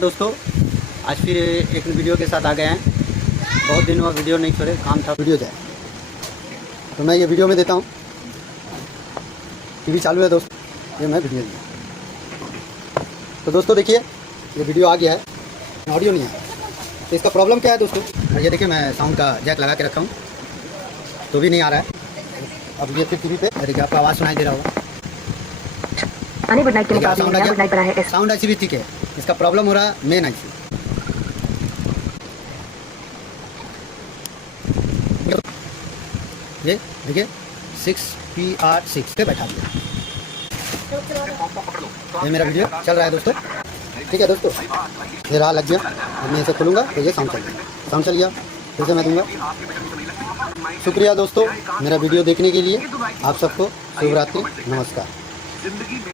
दोस्तों, आज फिर एक वीडियो के साथ आ गए हैं। बहुत दिन हुआ वीडियो नहीं छोड़े, काम था वीडियो जाए तो मैं ये वीडियो में देता हूँ। टीवी चालू है दोस्त, ये मैं वीडियो दिया। तो दोस्तों देखिए, ये वीडियो आ गया है, ऑडियो नहीं है। तो इसका प्रॉब्लम क्या है दोस्तों, ये देखिए मैं साउंड का जैक लगा के रखा हूँ तो भी नहीं आ रहा है। अब ये फिर टीवी पे देखिए आपको आवाज़ सुनाई दे रहा होगा। साउंड ऐसी भी ठीक है, इसका प्रॉब्लम हो रहा है मेन ऐसी। ये देखिए 6PR6 पे बैठा दिया। ये मेरा वीडियो चल रहा है दोस्तों, ठीक है दोस्तों। ये रहा लग गया, अब मैं इसे खोलूँगा तो ये साउंड चल गया। साउंड चल गया फिर से मैं दूँगा। शुक्रिया दोस्तों मेरा वीडियो देखने के लिए। आप सबको शुभ रात्रि, नमस्कार।